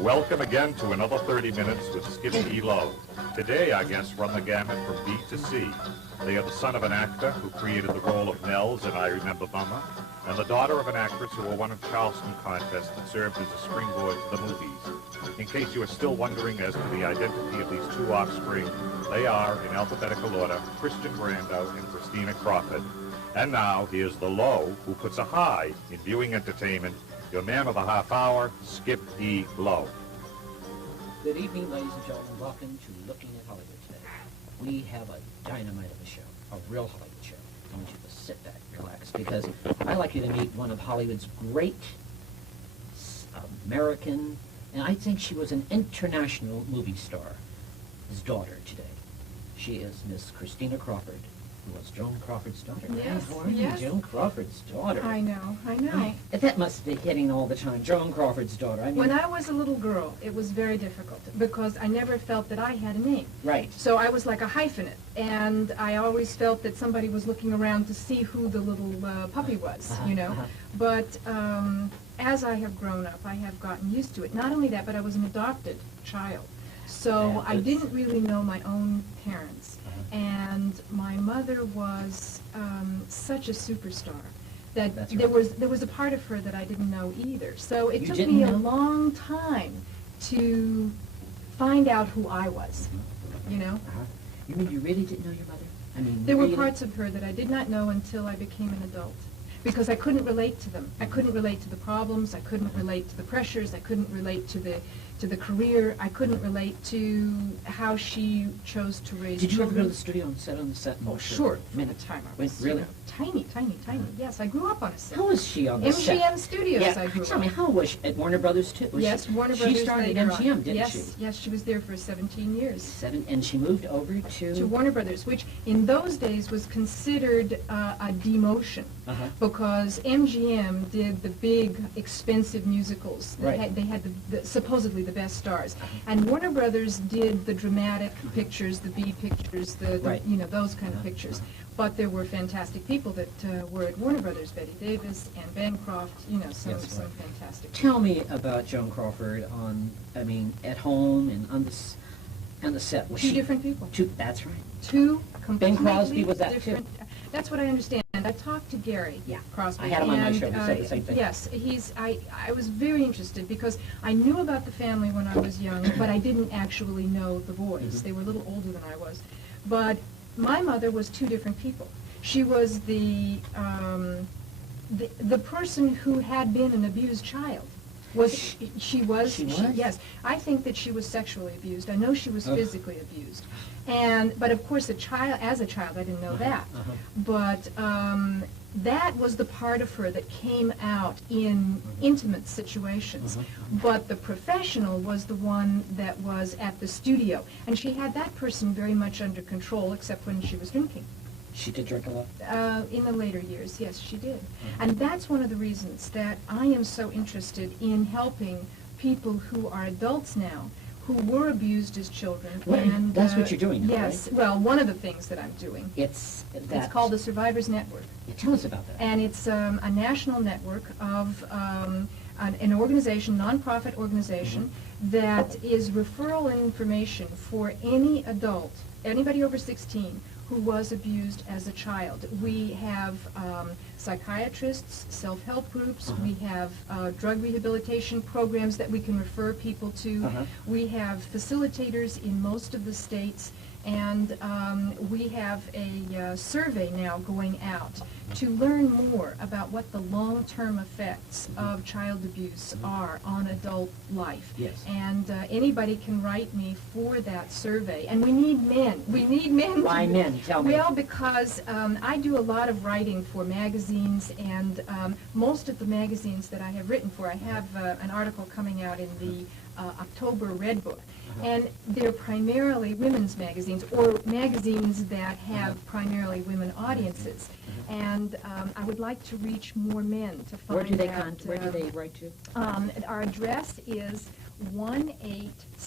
Welcome again to another 30 Minutes with Skip E. Lowe. Today our guests run the gamut from B to C. They are the son of an actor who created the role of Nels in I Remember Mama, and the daughter of an actress who won a Charleston contest that served as a springboard to the movies. In case you are still wondering as to the identity of these two offspring, they are, in alphabetical order, Christian Brando and Christina Crawford. And now, here's the Lowe who puts a high in viewing entertainment, your man of the half hour, Skip E. Lowe. Good evening, ladies and gentlemen. Welcome to Looking at Hollywood today. We have a dynamite of a show, a real Hollywood show. I want you to sit back, relax, because I'd like you to meet one of Hollywood's great American, and I think she was an international movie star, his daughter today. She is Miss Christina Crawford, who was Joan Crawford's daughter. Yes, How are you? yes. Joan Crawford's daughter. I know. That must be hitting all the time. Joan Crawford's daughter. I mean, When I was a little girl, it was very difficult because I never felt that I had a name. right. So I was like a hyphenate, and I always felt that somebody was looking around to see who the little puppy was, you know. But as I have grown up, I have gotten used to it. Not only that, but I was an adopted child. So Yeah, I didn't really know my own parents. And my mother was such a superstar that That's there right. was a part of her that I didn't know either. So it You took didn't me a know? long time to find out who I was, you know. You mean you really didn't know your mother? I mean, There were really? parts of her that I did not know until I became an adult, because I couldn't relate to them. I couldn't relate to the problems. I couldn't relate to the pressures. I couldn't relate to the career. I couldn't relate to how she chose to raise Did you ever go children. to the studio and sit on the set? Oh, sure. I From mean, the time I wait, was really? tiny. Yes, I grew up on a set. How was she on the set? MGM Studios. Yeah, I grew tell up. me, how was she? At Warner Brothers too? Was Yes, she, Warner Brothers. She started later at on. MGM, didn't yes, she? Yes, she was there for 17 years. And she moved over To Warner Brothers, which in those days was considered a demotion, because MGM did the big, expensive musicals. Right. They had supposedly the best stars, and Warner Brothers did the dramatic pictures, the B pictures, Right. you know, those kind of pictures. But there were fantastic people that were at Warner Brothers: Betty Davis, Anne Bancroft, you know, some Yes, right. fantastic. Tell me about Joan Crawford at home and on the set. Was Two she, different people. That's right. Two completely Crosby was that too? different. That's what I understand. I talked to Gary Yeah. Crosby. I had him on my and, show. He said the same thing. Yes, I was very interested because I knew about the family when I was young, but I didn't actually know the boys. They were a little older than I was. But my mother was two different people. She was the person who had been an abused child. She was? Yes. I think that she was sexually abused. I know she was physically abused. But of course, as a child, I didn't know that. But that was the part of her that came out in intimate situations. But the professional was the one that was at the studio. And she had that person very much under control, except when she was drinking. She did drink a lot? In the later years, yes, she did. And that's one of the reasons that I am so interested in helping people who are adults now, who were abused as children. Well, and that's what you're doing now, yes, right? Well, one of the things that I'm doing. It's called the Survivors Network. Yeah, tell us about that. And it's a national network of an organization, nonprofit organization, that is referral information for any adult, anybody over 16, who was abused as a child. We have psychiatrists, self-help groups, we have drug rehabilitation programs that we can refer people to, we have facilitators in most of the states, and we have a survey now going out to learn more about what the long-term effects of child abuse are on adult life. Yes. And anybody can write me for that survey. And we need men. We need men. Why men? Tell me. Well, because I do a lot of writing for magazines, and most of the magazines that I have written for, I have an article coming out in the October Red Book. And they're primarily women's magazines, or magazines that have primarily women audiences. And I would like to reach more men to find Where do they out, where do they write to? Our address is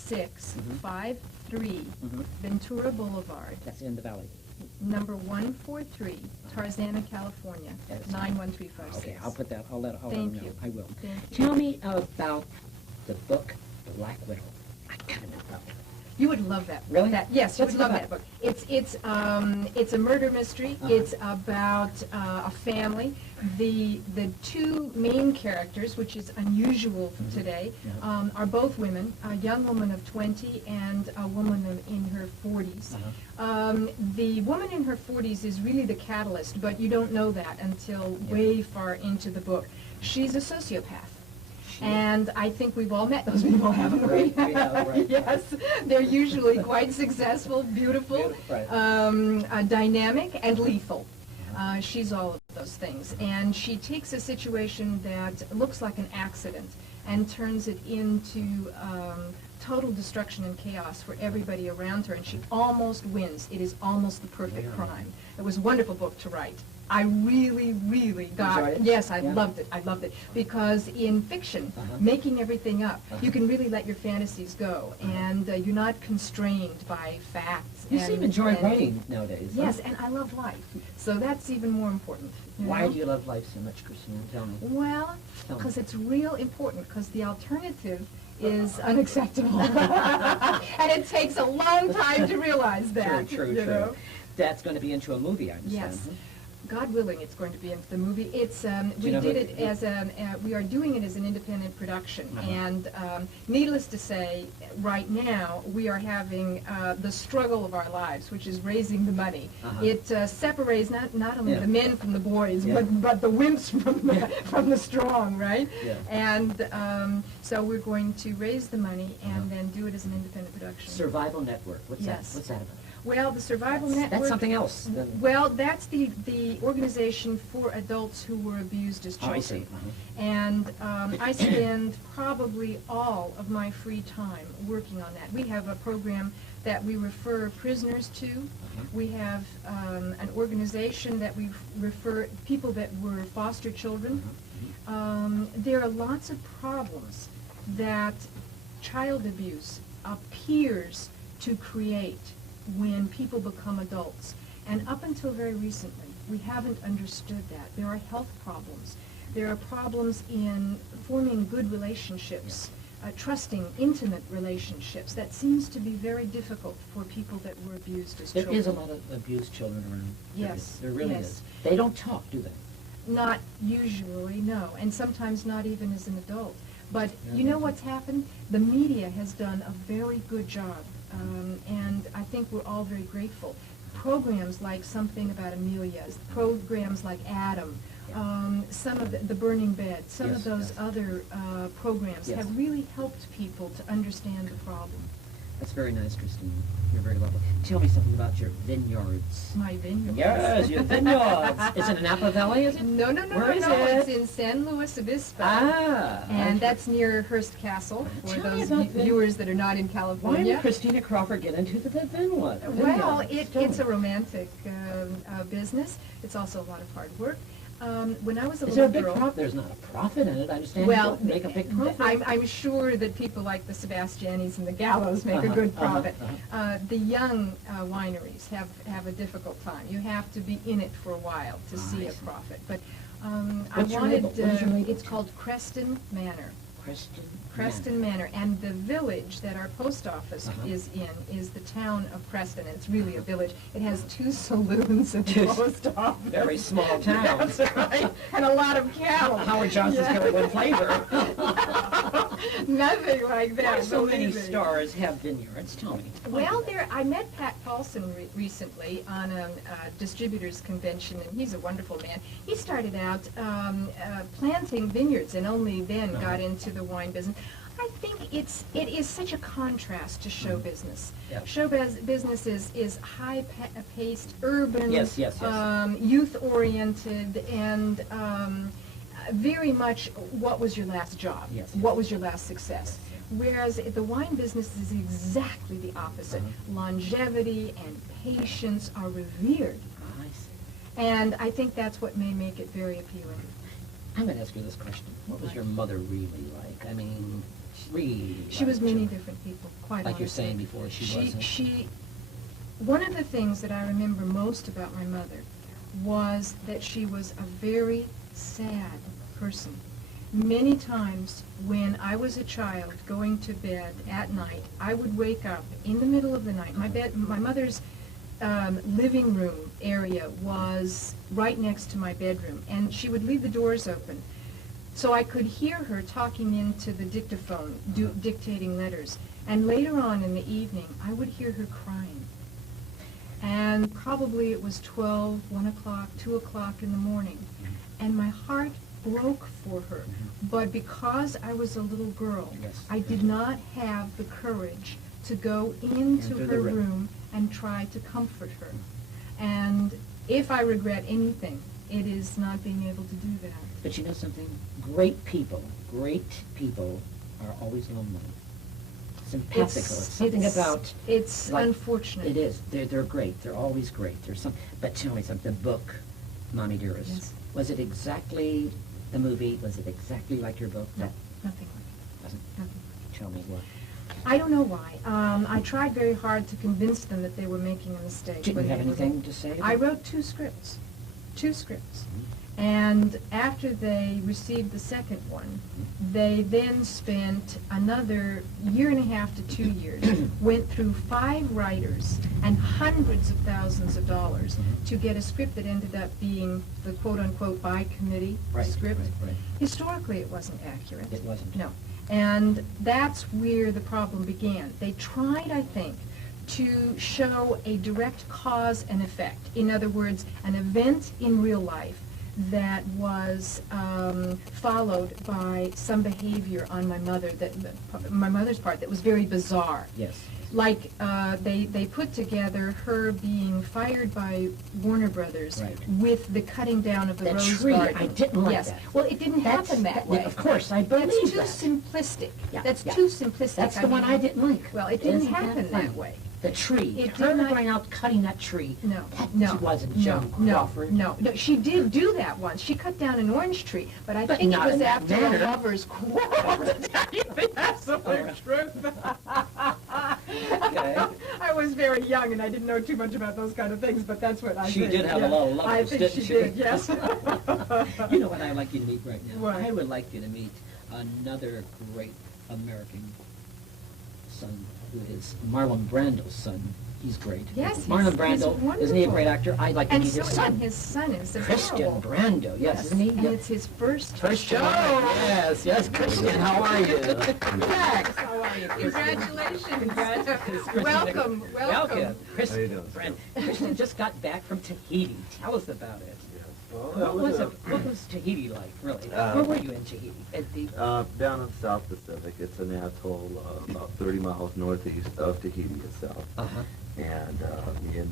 18653 Ventura Boulevard, That's in the valley. number 143, Tarzana, California, Yes. 91356. Okay, I'll put that. I'll let Thank them know. you. I will. Thank you. Tell me about the book, The Black Widow. I kind of know that. You would love that. Really? Yes, you What's would it love about? that book. It's a murder mystery. It's about a family. The two main characters, which is unusual for today, are both women. A young woman of 20 and a woman in her 40s. The woman in her 40s is really the catalyst, but you don't know that until way far into the book. She's a sociopath. And I think we've all met those people, haven't we? Right, we have, right. Yes, they're usually quite successful, beautiful, Right. Dynamic, and lethal. She's all of those things. And she takes a situation that looks like an accident and turns it into total destruction and chaos for everybody around her, and she almost wins. It is almost the perfect crime. It was a wonderful book to write. I really, really got Enjoyed it? Yes, I Yeah. loved it. I loved it because in fiction, making everything up, you can really let your fantasies go, and you're not constrained by facts. You seem to enjoy writing nowadays. huh? Yes, and I love life, so that's even more important. Why know? do you love life so much, Christina? Tell me. Well, Tell me. because it's real important, because the alternative is unacceptable. And it takes a long time to realize that. True, you true. know? That's going to be into a movie, I understand. Yes. God willing, it's going to be into the movie. It's we you know did who- it as we are doing it as an independent production, and needless to say, right now we are having the struggle of our lives, which is raising the money. It separates not only Yeah. the men from the boys, Yeah. but the wimps from the strong, right? Yeah. And so we're going to raise the money and then do it as an independent production. Survival Network. What's Yes. that? What's that about? Well, the Survival Network. That's something else. than- Well, that's the organization for adults who were abused as Oh, I children. see. And I spend probably all of my free time working on that. We have a program that we refer prisoners to. We have an organization that we refer people that were foster children. There are lots of problems that child abuse appears to create when people become adults. And up until very recently, we haven't understood that. There are health problems. There are problems in forming good relationships, trusting, intimate relationships. That seems to be very difficult for people that were abused as There children. is a lot of abused children around. Yes, There really yes. is. They don't talk, do they? Not usually, no, and sometimes not even as an adult. But you know what's happened? The media has done a very good job, and I think we're all very grateful. Programs like Something About Amelia, programs like Adam, some of the Burning Bed, some Yes, of those yes. other programs Yes. have really helped people to understand the problem. That's very nice, Christine. You're very lovely. Tell me something about your vineyards. My vineyard. Yes, your vineyards. Is it in Napa Valley, is it? No, no, no, Where no, is no. it? It's in San Luis Obispo. Ah. And that's near Hearst Castle, for Tell me those about that. viewers that are not in Why California. did Christina Crawford get into the vineyard? Well, Tell it's me. a romantic business. It's also a lot of hard work. When I was a Is there a little big girl, profit? There's not a profit in it. I understand well, you make a big profit. I'm sure that people like the Sebastianis and the Gallows make a good profit. The young wineries have a difficult time. You have to be in it for a while to see I a see. profit. But I What's your wanted, label? What is your label? it's called Creston Manor. Preston. Manor, and the village that our post office is in is the town of Preston. It's really a village. It has 2 saloons and a post office. Very small town. That's right, and a lot of cattle. Howard Johnson's got one flavor. Nothing like that. Why so many believe me. stars have vineyards? Tell me. Well, I met Pat Paulson recently on a distributors convention, and he's a wonderful man. He started out planting vineyards, and only then got into the wine business. I think it is such a contrast to show business. Yeah. Show business is high-paced, urban, Yes, yes, yes. youth-oriented, and very much what was your last job? Yes. What was your last success? Whereas the wine business is exactly the opposite. Longevity and patience are revered. I see. And I think that's what may make it very appealing. I'm going to ask you this question. What was your mother really like? I mean, really. She was like many you. different people, quite Like you're honestly. saying before, she wasn't. One of the things that I remember most about my mother was that she was a very sad person. many times when I was a child going to bed at night, I would wake up in the middle of the night. My mother's living room area was right next to my bedroom, and she would leave the doors open. So I could hear her talking into the dictaphone, dictating letters. And later on in the evening, I would hear her crying. And probably it was 12, 1 o'clock, 2 o'clock in the morning. And my heart broke for her. But because I was a little girl, I did not have the courage to go into her room and try to comfort her. And if I regret anything, it is not being able to do that. But you know something? Great people are always lonely. Sympathical. It's something about... It's like, unfortunate. It is. They're great. They're always great. There's some. But tell me something. The book, Mommy Dearest. Yes. Was it exactly the movie? Was it exactly like your book? No, nothing like it. Wasn't? Nothing. Tell me what. I don't know why. I tried very hard to convince them that they were making a mistake. Didn't you have anything to say? I wrote 2 scripts. 2 scripts. And after they received the second one, they then spent another 1.5 to 2 years, went through 5 writers and hundreds of thousands of dollars to get a script that ended up being the quote-unquote by committee script. Right. Historically, it wasn't accurate. It wasn't. No. And that's where the problem began. They tried, I think, to show a direct cause and effect. In other words, an event in real life that was followed by some behavior on my mother's part that was very bizarre. Yes. Like they put together her being fired by Warner Brothers with the cutting down of the that rose tree, garden. I didn't like that. Well, it didn't happen that way. Of course, I believe That's too simplistic. Yeah, That's yeah. too simplistic. That's the one I didn't like. Well, it didn't Isn't happen that that way. The tree. It Her did not- going out cutting that tree. No, That no, wasn't no, Joan no, Crawford. no. She did do that once. She cut down an orange tree, but I But think it not was in that after manner. the lovers quarreled. To tell you the absolute truth. Okay. I was very young and I didn't know too much about those kind of things, but that's what I She think. did have a lot of lovers, I think didn't she she? did, yes. You know what I'd like you to meet right now? What? I would like you to meet another great American son, who is Marlon Brando's son. He's great. Yes, Marlon he's Brando, isn't he a wonderful. great actor? I'd like to And meet his son. his son is Christian adorable. Brando, yes, isn't he? And it's his first Christian, show. yes, Christian, how are you? Max, how are you? Congratulations. Christian. Welcome. Welcome. How you doing? Christian just got back from Tahiti. Tell us about it. Well, What was Tahiti like, really? Where were you in Tahiti? At the, down in the South Pacific. It's an atoll about 30 miles northeast of Tahiti itself. uh-huh. And me and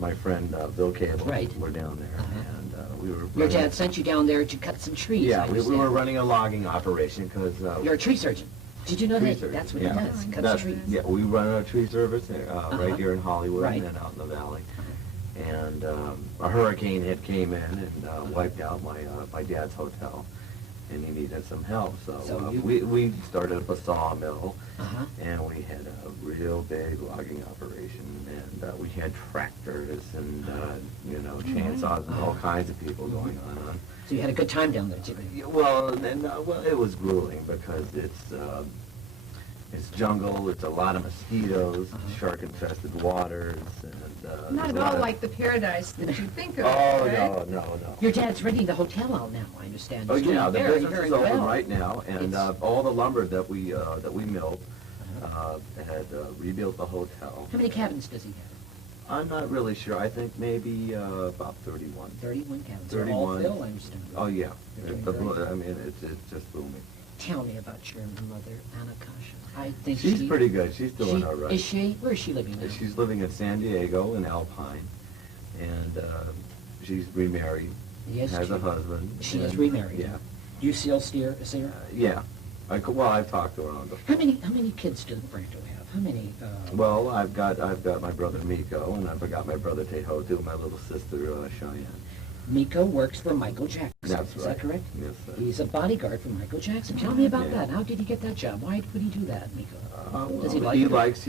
my friend Bill Cable Right. were down there, and we were. Your running- dad sent you down there to cut some trees. Yeah, I we understand. were running a logging operation because. You're a tree surgeon. Did you know Tree that? surgeon, That's what yeah. he does, cuts That's- trees. Yeah, we run a tree service right here in Hollywood Right. and then out in the valley. And a hurricane had came in and wiped out my dad's hotel, and he needed some help. So, we started up a sawmill, Uh-huh. and we had a real big logging operation, and we had tractors and chainsaws and all kinds of people going on. So you had a good time down there, too. Well, and it was grueling because it's jungle. It's a lot of mosquitoes, shark-infested waters, and Not there's at a lot all of- like the paradise that you think of, Oh right? no. Your dad's renting the hotel out now, I understand. Oh He's doing yeah, the very, business very is open well. right now, and It's- all the lumber that we milled had rebuilt the hotel. How many cabins does he have? I'm not really sure. I think maybe about 31. 31 cabins. They're all 31. Phil, I understand. Oh yeah, They're doing very I mean it's just booming. Tell me about your mother, Anakasha. I think She's pretty good. She's doing all right. Is she? Where is she living now? She's living in San Diego in Alpine, and she's remarried. Yes, has she- a husband. She is and- remarried. Yeah, Do you still see her? yeah. I've talked to her on the How many kids does Brando have? How many? Well, I've got my brother Miko, and I've got my brother Tehotu, and my little sister Cheyenne. Miko works for Michael Jackson. That's Is right. that correct? Yes, sir. He's a bodyguard for Michael Jackson. Tell me about Yeah. that. How did he get that job? Why would he do that, Miko? Does he like he it? likes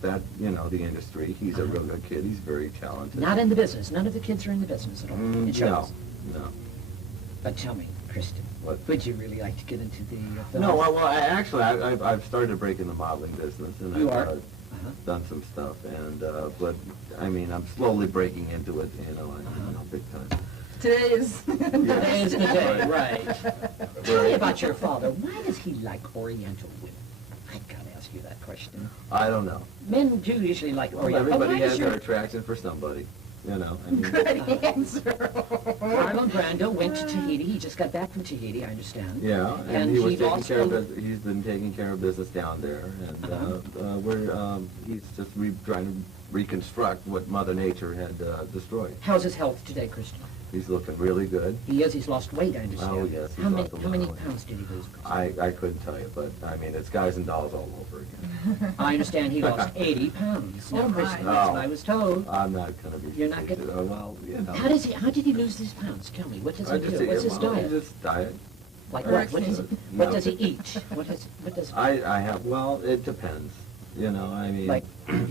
that the industry. He's a real good kid. He's very talented. Not in the business. None of the kids are in the business at all. It no, shows. no. But tell me, Kristen, What? would you really like to get into the film? No, well, I've started to break in the modeling business, and You I've are? done some stuff, and but I mean, I'm slowly breaking into it, you know, big time. Today is. Today is the day, right. Tell me Right. about your father. Why does he like Oriental women? I gotta ask you that question. I don't know. Men do usually like Well, Oriental. everybody Why does has your their attraction for somebody, you know. I mean, Good answer. Marlon Brando went to Tahiti. He just got back from Tahiti, I understand. yeah, And and he was he taking lost care of a- he's been taking care of business down there, and he's just trying to reconstruct what Mother Nature had destroyed. How's his health today, Kristen? He's looking really good. He's lost weight, I understand. Oh, yes, he's How many, lost a lot how many of weight. pounds did he lose, Kristen? I couldn't tell you, but I mean, it's guys and dolls all over again. I understand he lost 80 pounds. Now, Oh, my. Kristen, that's what Oh. I was told. I'm not gonna be. You're not gonna- Well, you know. How did he lose these pounds? Tell me, what does he do? What's his diet? Just diet. Like Or what? What does he No. eat? What does I have. Well, it depends. You know, I mean. like?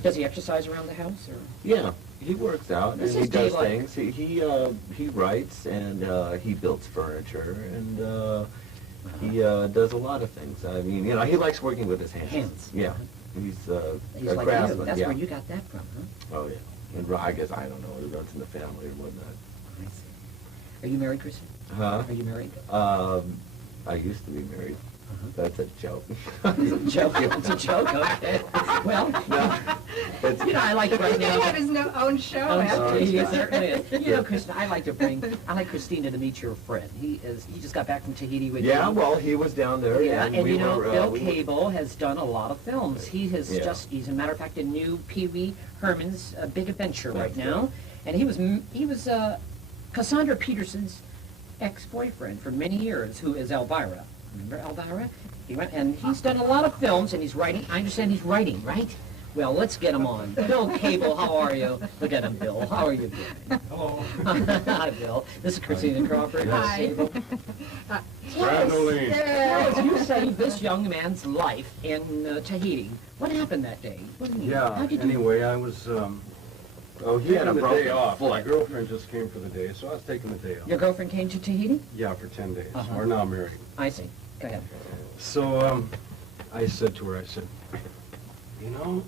Does he exercise around the house or? Yeah, he works out What's and he his day does like? things. He writes and he builds furniture and he does a lot of things. I mean, you know, he likes working with his hands. Hands. Yeah, he's a He's like you. craftsman. That's yeah. where you got that from, huh? Oh yeah, and I guess I don't know. It runs in the family or whatnot. I see. Are you married, Kristen? Huh? Are you married? I used to be married. That's a joke. Joke. It's a joke. Okay. Well, No, it's, you know, I like to bring He down. had his own show after. He certainly is. You know, Kristen, I like Christina to meet your friend. He just got back from Tahiti with yeah, you. well, he was down there. Yeah, and we you know, were, Bill we were- Cable has done a lot of films. He has Yeah. he's a matter of fact, a new Pee Wee Herman's Big Adventure right That's now. right. And he was Cassandra Peterson's ex-boyfriend for many years, who is Elvira. Remember Elvira? He went, and he's done a lot of films, and he's writing. I understand he's writing, right? Well, let's get him on. Bill Cable, how are you? Look at him, Bill. How are you doing? Hello. Hi, Bill. This is Christina Crawford. Hi. Cable. Brandoline. Well, you saved this young man's life in Tahiti. What happened that day? What do you mean? Yeah, How did you... anyway, I was Oh, he had a taking the broken day off. My foot. girlfriend just came for the day, so I was taking the day off. Your girlfriend came to Tahiti? Yeah, for 10 days. Uh-huh. We're now married. I see. Go ahead. So I said to her, you know,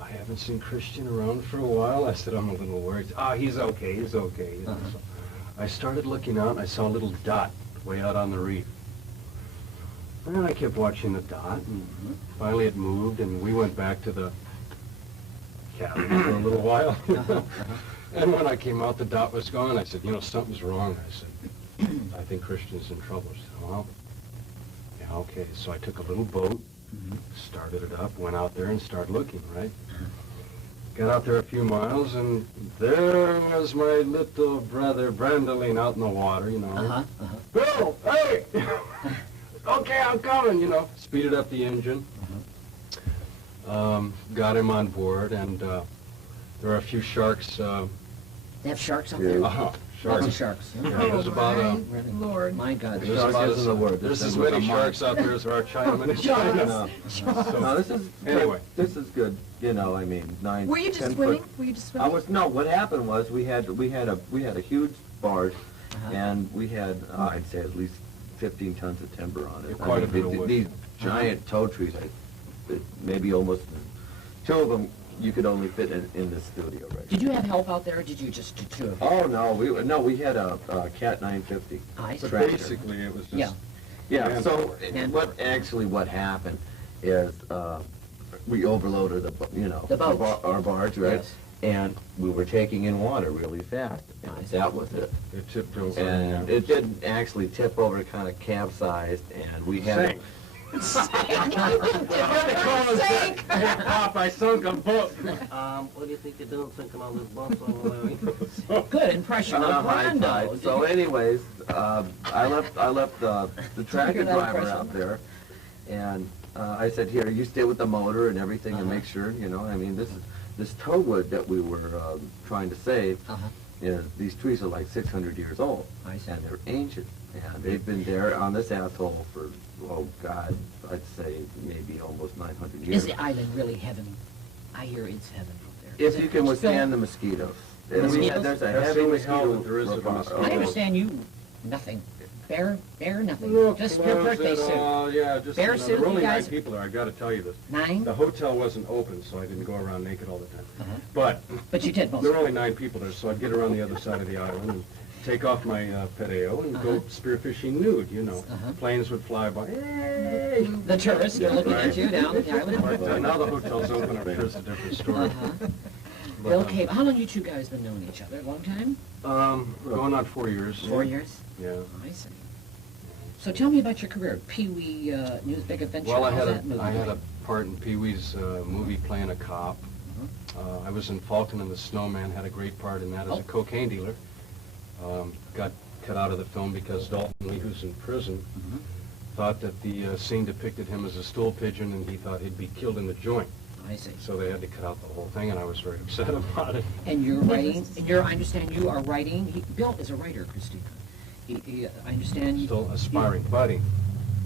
I haven't seen Christian around for a while. I said, I'm a little worried. He's okay, he's okay. You know, Uh-huh. so I started looking out, and I saw a little dot way out on the reef. And then I kept watching the dot, and finally it moved, and we went back to the cabin for a little while. And when I came out, the dot was gone. I said, you know, something's wrong. I said, I think Christian's in trouble. She said, well, yeah, okay. So I took a little boat, started it up, went out there and started looking, right? Got out there a few miles, and there was my little brother, Brandoline, out in the water, you know. Uh-huh. Bill, hey! Okay, I'm coming, you know. Speeded up the engine. Got him on board, and there were a few sharks. They have sharks up Yeah. there? Lots Lots of of sharks. Yeah, there's about My Lord. My God. there's Sharks about isn't the word. there's This as is with many a mark. sharks out there as there are Chinamen in China. No, So- no, this is Anyway. This is good. You know, I mean, 9. Were you just 10 swimming? foot- Were you just I swimming? was no. What happened was we had a huge barge, Uh-huh. and we had I'd say at least 15 tons of timber on it. Yeah, quite a bit of wood. These giant tow trees, maybe almost 2 of them you could only fit in the studio right. Did you have help out there, or did you just do two of you? Oh no, we had a Cat 950 I see. But tractor. basically, it was just... Yeah. Yeah, And- so and- what happened is we overloaded The boat. our barge, right? Yes. And we were taking in water really fast. And I see. that was it. It tipped over. And it didn't actually tip over, it kind of capsized, and we had Sank. Pop, I sunk a boat. What do you think you're doing thinking on this bus? Good impression On a of high tide. Brando. So anyways, I left the tractor that driver impression? out there, and I said, here, you stay with the motor and everything and Uh-huh. make sure, you know, I mean, this tow wood that we were trying to save, Uh-huh. these trees are like 600 years old. I see. And they're ancient. And they've been there on this atoll for, oh God, I'd say maybe almost 900 years. Is the island really heaven? I hear it's heaven out there. Is If you it can still- withstand the mosquitoes. And Mosquitoes? there's a That's heavy the only hell mosquito that there is of a report. mosquito. I understand you, nothing. Bear nothing. No Just your clothes birthday at suit. all. Yeah, just, Bear there suit, were you only 9 guys- people there, I gotta tell you this. 9? The hotel wasn't open, so I didn't go around naked all the time. But But you did most there of were it. only 9 people there, so I'd get around the other side of the island and take off my pedeo and go spearfishing nude, you know. Planes would fly by. Hey! The tourists are looking at Right. you down the But island. now the hotel's open, I'm sure it's a different story. But, Bill Cable, how long you two guys been knowing each other? A long time? Going on 4 years. 4 years? Yeah. I see. So tell me about your career. Pee-wee News Big Adventure. Well, I How's had that movie I had a going? part in Pee Wee's movie playing a cop. I was in Falcon and the Snowman, had a great part in that as Oh. a cocaine dealer. Got cut out of the film because Dalton Lee, who's in prison, thought that the scene depicted him as a stool pigeon and he thought he'd be killed in the joint. I see. So they had to cut out the whole thing and I was very upset about it. And you're writing, I understand you are writing, Bill is a writer, Christina. I understand. Still aspiring, buddy.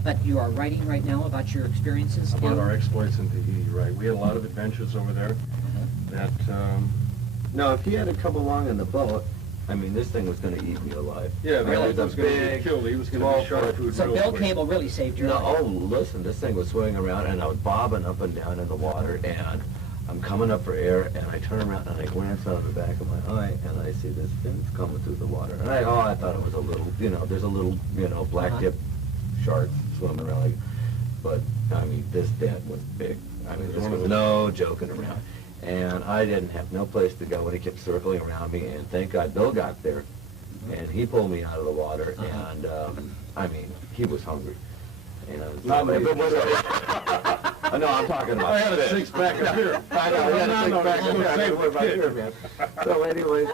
But you are writing right now about your experiences About in- our exploits in Tahiti, right? We had a lot of adventures over there that, No, if he had to come along in the boat, I mean, this thing was gonna eat me alive. yeah, the Really? guy was going to be Big, killed. He was going to be 12 shark food So real Bill quick. Cable really saved your No, life. oh, listen, this thing was swinging around and I was bobbing up and down in the water and I'm coming up for air and I turn around and I glance out of the back of my eye and I see this fin's coming through the water. And I thought it was a little, there's a little, black tip shark swimming around. Like, but, I mean, this dent was big. I mean, this was no joking around. And I didn't have no place to go and he kept circling around me and thank God Bill got there and he pulled me out of the water and, I mean, he was hungry. And Not me. No, I'm talking about I had a fish. six-pack of beer. I know, I had a No, six-pack of beer. I save know the about kid. beer, man. So anyways,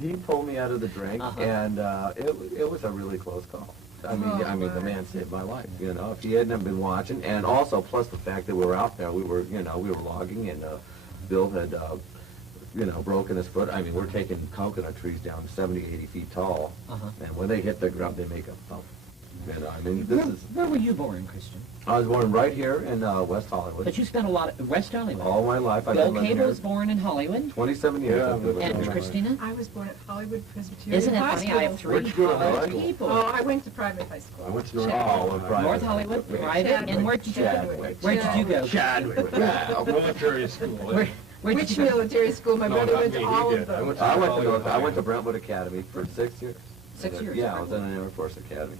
he pulled me out of the drink, and it was a really close call. I mean, the man saved my life. If he hadn't been watching, and also plus the fact that we were out there, we were logging, and Bill had, broken his foot. I mean, we're taking coconut trees down 70, 80 feet tall, and when they hit the ground, they make a thump. I mean, Where were you born, Christian? I was born right here in West Hollywood. But you spent a lot of West Hollywood. All my life. I've Bill been living Cable here was born in Hollywood. 27 years. Yeah, I've been living And here. Christina? I was born at Hollywood Presbyterian Isn't it funny? Hospital. I have 3 Where'd you go to high Hollywood school? people. Oh, I went to private high school. I went to North Oh, Hollywood. private. North Hollywood, private, Chadwick. and where did you go? Chadwick. Where did you go? Chadwick. Yeah, military school. Where did Which you go? military school? My No, brother not went me, to he all did. of them. I went to I went to Hollywood I went to High. Brentwood Academy for 6 years. 6 years. Yeah, I was in an Air Force Academy.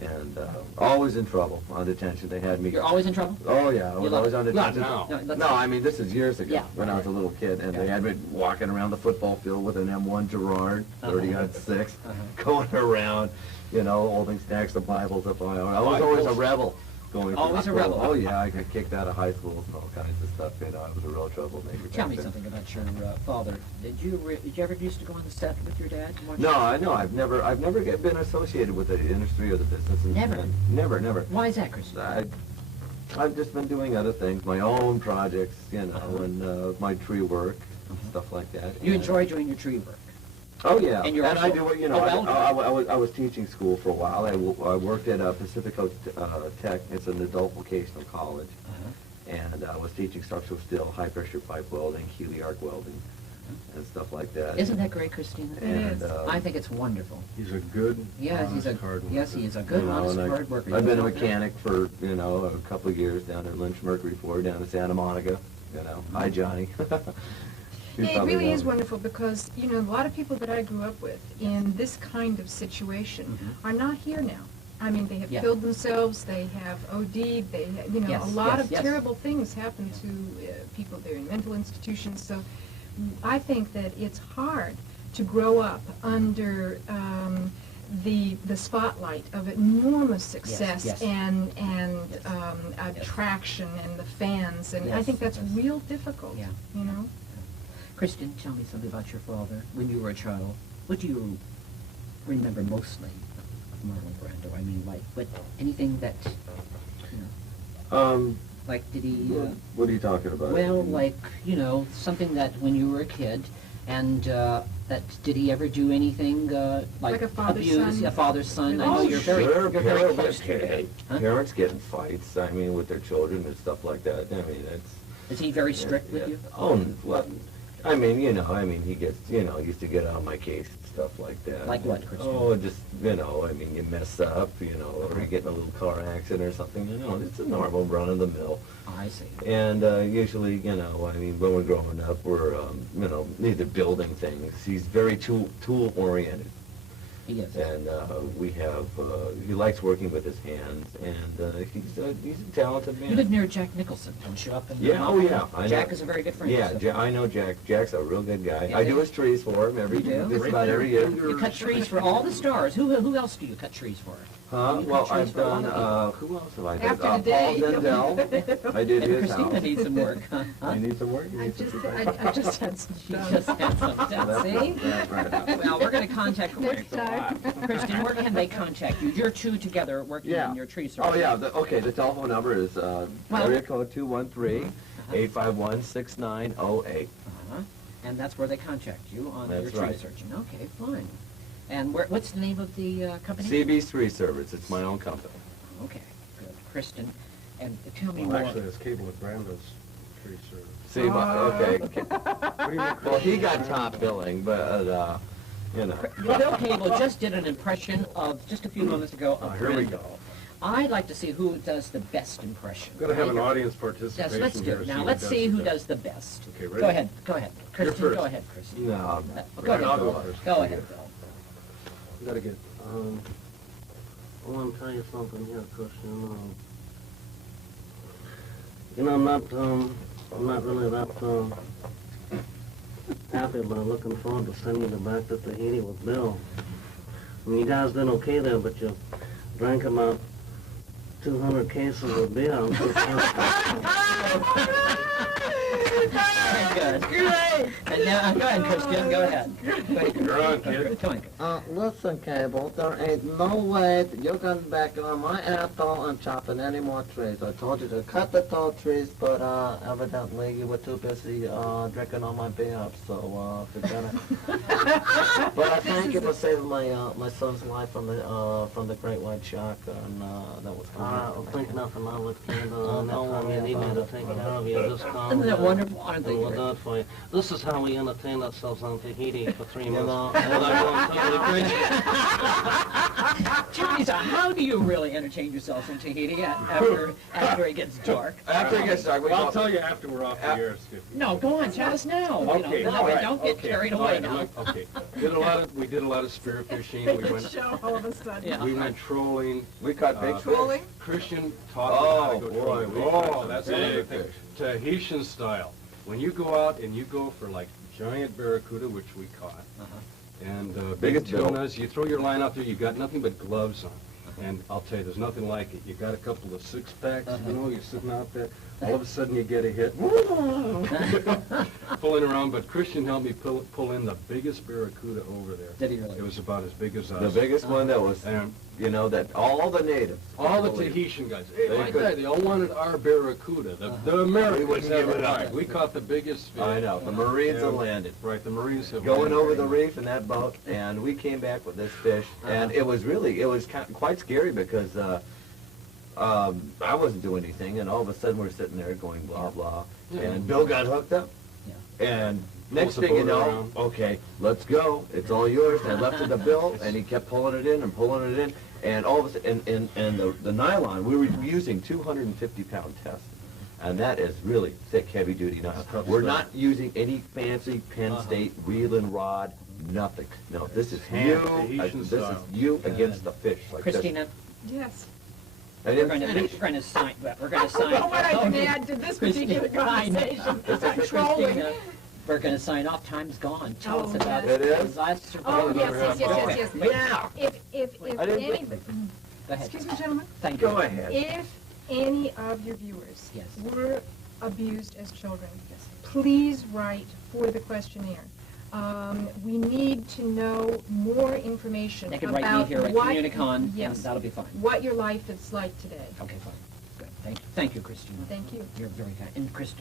And always in trouble on detention. They had me. You're always in trouble? Oh yeah, I was love always it. on Not detention. now. No, let's- No, I mean this is years ago Yeah. when I was a little kid, and they had me walking around the football field with an M1 Gerard 30-06, going around, holding stacks of Bibles up high. I was always a rebel. Going Always through a rebel. school. Oh yeah, I got kicked out of high schools and all kinds of stuff. I was a real troublemaker. Tell back me then. something about your father. Did you ever used to go on the set with your dad? and watch- No, I know. I've never been associated with the industry or the business. Never? Never. Why is that, Christian? I've just been doing other things, my own projects, and my tree work, stuff like that. You And- enjoy doing your tree work. Oh yeah, And you're I also do it. a welder. I was teaching school for a while. I worked at Pacific Coast Tech. It's an adult vocational college, and I was teaching structural steel, high pressure pipe welding, Healy arc welding, and stuff like that. Isn't that great, Christina? It And, is. I think it's wonderful. He's a good, Yes, he's a hard worker. yes, he is a good, honest, and hard worker. I've been a mechanic for a couple of years down at Lynch Mercury Ford down in Santa Monica. Hi Johnny. He's Yeah, it probably really is known. wonderful because, a lot of people that I grew up with in this kind of situation are not here now. I mean, they have Yeah. killed themselves, they have OD'd, they, Yes, a lot yes, of yes. terrible things happen to people there in mental institutions. So I think that it's hard to grow up under the spotlight of enormous success yes. and attraction and the fans, and I Yes, think that's yes. real difficult, Yeah. Christian, tell me something about your father when you were a child. What do you remember mostly of Marlon Brando? I mean, anything that, did he, What are you talking about? well, something that when you were a kid, and did he ever do anything Like a father's abuse, son? a father's son? I Oh, know you're very, Sure, you're very close to parents, him. Huh? parents get in fights, I mean, with their children and stuff like that. I mean, it's... Is he very strict with you? Oh, well, I mean, he gets, used to get on my case and stuff like that. Like what, Christina? Oh, just, you mess up, or you get in a little car accident or something, it's a normal run-of-the-mill. I see. And usually, when we're growing up, we're, either building things. He's very tool-oriented. He is. And we have, he likes working with his hands, and he's a talented man. You live near Jack Nicholson, don't you, up in Yeah, oh yeah. I know. Jack is a very good friend. Yeah, so. I know Jack. Jack's a real good guy. Yeah, I do his trees for him You do? just about every year. You cut trees for all the stars. Who else do you cut trees for? You Well, cut trees I've for a lot done, of who else have I done? After the Paul day. Dendell. I did And his Christina house. needs some work. Huh? I need some work? You I need some just, work? I just had some She done. just had some Well, done. that's- See? that's right. Well, we're going to contact Next time. Christine, where can they contact you? You're two together working Yeah. on your tree search. Oh, yeah, the telephone number is area code 213-851-6908. Uh-huh. And that's where they contact you on your That's tree right. searching. Okay, fine. And what's the name of the company? CB's Tree Service. It's my own company. Okay, good. Kristen, and tell me Well, more. actually, it's Cable at Brando's tree service. See, okay. What do you mean, Well, he got top billing, but, Bill Cable just did an impression of, just a few moments ago, of Here we Brando. go. I'd like to see who does the best impression. We're going to have an Right? audience Yes, participation let's do here. it. Now, let's see does who the does the best. Okay, ready? Go ahead. Kristen, first. go ahead, Kristen. no. Go ahead, I'll go Bill. first. Go ahead, Bill. You got to get, I want to tell you something here, Christian. I'm not really that happy, but I'm looking forward to sending you back to Tahiti with Bill. I mean, you guys did okay there, but you drank about 200 cases of beer. I'm so Very good. Great. And now, go ahead, Kristen. Go ahead. You're on, kid. Come on. Listen, Cable, there ain't no way that you're going back on my atoll and chopping any more trees. I told you to cut the tall trees, but evidently you were too busy drinking all my beer, so forget it. But I thank you for saving my son's life from the great white shark, and that was I'll think nothing of it, kid. Next time you need me to take care of you, just call Isn't me. that wonderful? Aren't they We'll great? do it for you. This is how we entertain ourselves on Tahiti for 3 months. know, Without going totally crazy. Tell me something, how do you really entertain yourself in Tahiti after it gets dark? After it gets dark, we I'll go. tell you after we're off the air, Skippy. No, go on, tell us now. Okay, That all way, right, don't get okay, carried all away right, now. look, okay. We did a lot of spear fishing. We went, Show all of a sudden. Yeah. we went trolling. We caught big fish. Trolling? Christian taught me how to Oh, go boy, trolling. we Oh, caught that's some another big thing. fish. Tahitian style. When you go out and you go for like giant barracuda, which we caught, and big Biggest bill. tunas, you throw your line out there, you got nothing but gloves on. And I'll tell you, there's nothing like it. You got a couple of six-packs, you're sitting out there, all of a sudden you get a hit, pulling around, but Christian helped me pull in the biggest barracuda over there. Did he really? It was about as big as us. The biggest one that was, And that all the natives. all the believe. Tahitian guys, hey, They like could- that, they all wanted our barracuda. The Americans wouldn't give never it up. died. We caught the biggest fish. I know, the Marines Yeah. have landed. Right, the Marines have Going landed. over the reef in that boat, and we came back with this fish, and it was quite scary because I wasn't doing anything, and all of a sudden we're sitting there going blah blah, and Bill got hooked up, and next Pulls the thing you boat know, around. okay, let's go, it's all yours. And I left it to Bill, and he kept pulling it in and pulling it in, and all of a sudden, and the nylon, we were using 250-pound tests. And that is really thick, heavy-duty nylon. tough We're stuff. not using any fancy Penn State reeling rod, nothing. No, this is you, Tahitian this style. is you against the fish, like this. Christina, Yes. I we're didn't going to finish. sign. We're going to I sign. don't know what I can Oh, add to this Christina, particular I know. conversation. Trolling. Christina, we're going to sign off. Time's gone. Tell us Oh, about yes. It is? disaster. Oh, yes, yes. Yeah. If I didn't any, think- Go ahead. excuse me, gentlemen, Thank you. Go ahead. if any of your viewers Yes. were abused as children, please write for the questionnaire. We need to know more information They can about write me here at what, Communicon, and yes, that'll be fine. what your life is like today. Okay, fine. Good. Thank you, Christina. Thank you. You're very kind. And Kristen.